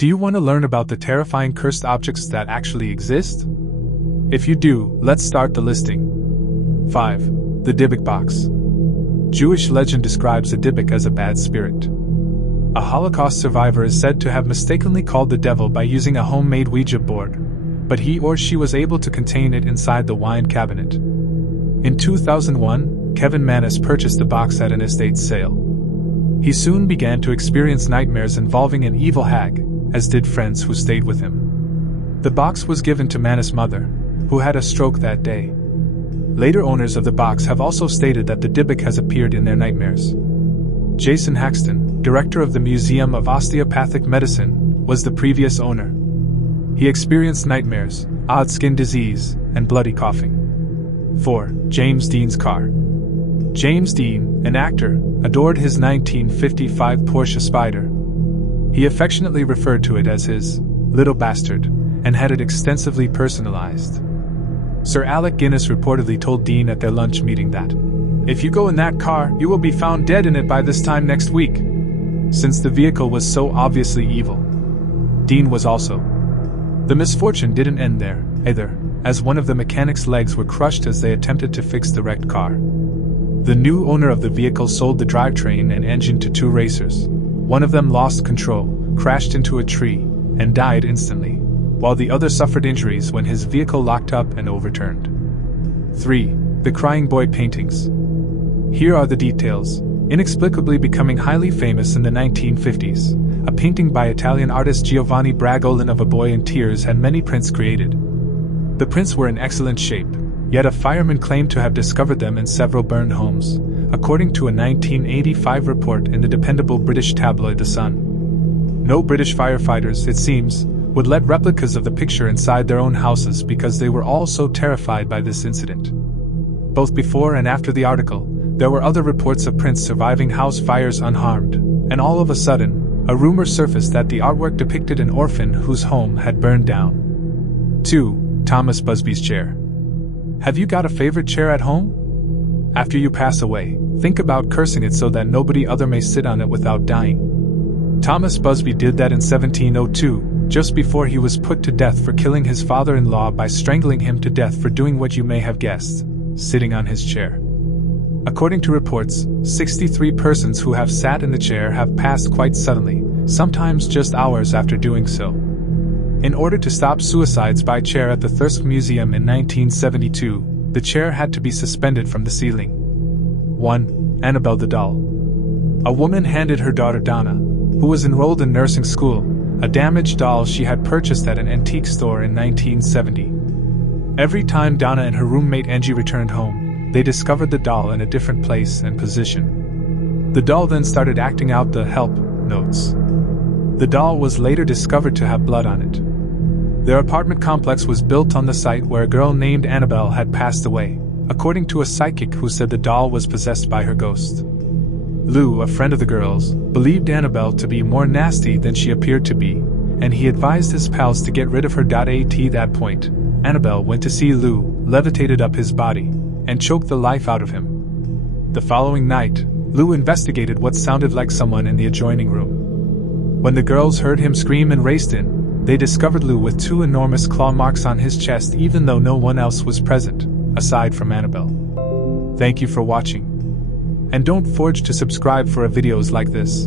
Do you want to learn about the terrifying cursed objects that actually exist? If you do, let's start the listing. 5. The Dybbuk Box. Jewish legend describes a Dybbuk as a bad spirit. A Holocaust survivor is said to have mistakenly called the devil by using a homemade Ouija board, but he or she was able to contain it inside the wine cabinet. In 2001, Kevin Manis purchased the box at an estate sale. He soon began to experience nightmares involving an evil hag, as did friends who stayed with him. The box was given to Manis' mother, who had a stroke that day. Later owners of the box have also stated that the Dybbuk has appeared in their nightmares. Jason Haxton, director of the Museum of Osteopathic Medicine, was the previous owner. He experienced nightmares, odd skin disease, and bloody coughing. 4. James Dean's car. James Dean, an actor, adored his 1955 Porsche Spider. He affectionately referred to it as his little bastard, and had it extensively personalized. Sir Alec Guinness reportedly told Dean at their lunch meeting that, "If you go in that car, you will be found dead in it by this time next week," since the vehicle was so obviously evil. Dean was also. The misfortune didn't end there, either, as one of the mechanic's legs were crushed as they attempted to fix the wrecked car. The new owner of the vehicle sold the drivetrain and engine to 2 racers. One of them lost control, crashed into a tree, and died instantly, while the other suffered injuries when his vehicle locked up and overturned. 3. The Crying Boy paintings. Here are the details. Inexplicably becoming highly famous in the 1950s, a painting by Italian artist Giovanni Bragolin of a boy in tears had many prints created. The prints were in excellent shape, yet a fireman claimed to have discovered them in several burned homes, according to a 1985 report in the dependable British tabloid The Sun. No British firefighters, it seems, would let replicas of the picture inside their own houses because they were all so terrified by this incident. Both before and after the article, there were other reports of prints surviving house fires unharmed, and all of a sudden, a rumor surfaced that the artwork depicted an orphan whose home had burned down. 2. Thomas Busby's chair. Have you got a favorite chair at home? After you pass away, think about cursing it so that nobody other may sit on it without dying. Thomas Busby did that in 1702, just before he was put to death for killing his father-in-law by strangling him to death for doing what you may have guessed, sitting on his chair. According to reports, 63 persons who have sat in the chair have passed quite suddenly, sometimes just hours after doing so. In order to stop suicides by chair at the Thirsk Museum in 1972, the chair had to be suspended from the ceiling. 1. Annabelle the doll. A woman handed her daughter Donna, who was enrolled in nursing school, a damaged doll she had purchased at an antique store in 1970. Every time Donna and her roommate Angie returned home, they discovered the doll in a different place and position. The doll then started acting out the "help" notes. The doll was later discovered to have blood on it. Their apartment complex was built on the site where a girl named Annabelle had passed away, according to a psychic who said the doll was possessed by her ghost. Lou, a friend of the girls, believed Annabelle to be more nasty than she appeared to be, and he advised his pals to get rid of her. At that point, Annabelle went to see Lou, levitated up his body, and choked the life out of him. The following night, Lou investigated what sounded like someone in the adjoining room. When the girls heard him scream and raced in, they discovered Lou with 2 enormous claw marks on his chest even though no one else was present, aside from Annabelle. Thank you for watching. And don't forget to subscribe for videos like this.